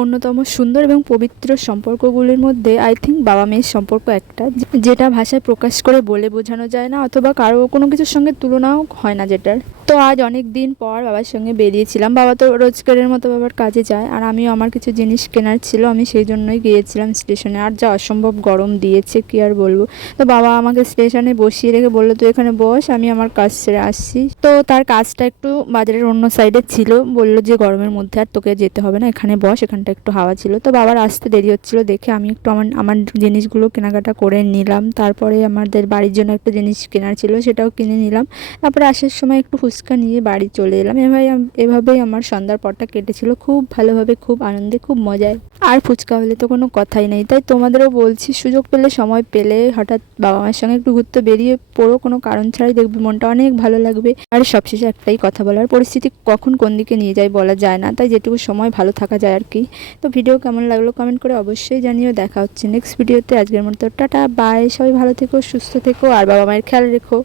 অন্যতম সুন্দর এবং পবিত্র সম্পর্কগুলির মধ্যে আই থিঙ্ক বাবা মেয়ের সম্পর্ক একটা, যেটা ভাষায় প্রকাশ করে বলে বোঝানো যায় না, অথবা কারো কোনো কিছুর সঙ্গে তুলনাও হয় না যেটার। তো আজ অনেক দিন পর বাবার সঙ্গে বেরিয়েছিলাম। বাবা তো রোজগারের মতো বাবার কাজে যায়, আর আমিও আমার কিছু জিনিস কেনার ছিল, আমি সেই জন্যই গিয়েছিলাম স্টেশনে। আর যা অসম্ভব গরম দিয়েছে কি আর বলবো। তো বাবা আমাকে স্টেশনে বসিয়ে রেখে বললো, তুই এখানে বস, আমি আমার কাজ সেরে আসছি। তো তার কাজটা একটু বাজারের অন্য সাইডে ছিল, বললো যে গরমের মধ্যে আর তোকে যেতে হবে না, এখানে বস, এখানটা একটু হাওয়া ছিল। তো বাবার আসতে দেরি হচ্ছিল দেখে আমি একটু আমার আমার জিনিসগুলো কেনাকাটা করে নিলাম। তারপরে আমাদের বাড়ির জন্য একটা জিনিস কেনার ছিল, সেটাও কিনে নিলাম। তারপরে আসার সময় একটু ফুচকা নিয়ে বাড়ি চলে এলাম। এভাবেই আমার সন্ধ্যার পরটা কেটেছিল খুব ভালোভাবে, খুব আনন্দে, খুব মজায়। আর ফুচকা হলে তো কোনো কথাই নেই। তাই তোমাদেরও বলছি, সুযোগ পেলে, সময় পেলে হঠাৎ বাবা মায়ের সঙ্গে একটু ঘুরতে বেরিয়ে পড়ো, কোনো কারণ ছাড়াই, দেখবে মনটা অনেক ভালো লাগবে। আর সবশেষে একটাই কথা বলার, পরিস্থিতি কখন কোন দিকে নিয়ে যায় বলা যায় না, তাই যেটুকু সময় ভালো থাকা যায় আর কি। তো ভিডিও কেমন লাগলো কমেন্ট করে অবশ্যই জানিও। দেখা হচ্ছে নেক্সট ভিডিওতে। আজকের মতো টাটা বাই, সবাই ভালো থেকো, সুস্থ থেকো, আর বাবা মায়ের খেয়াল রেখো।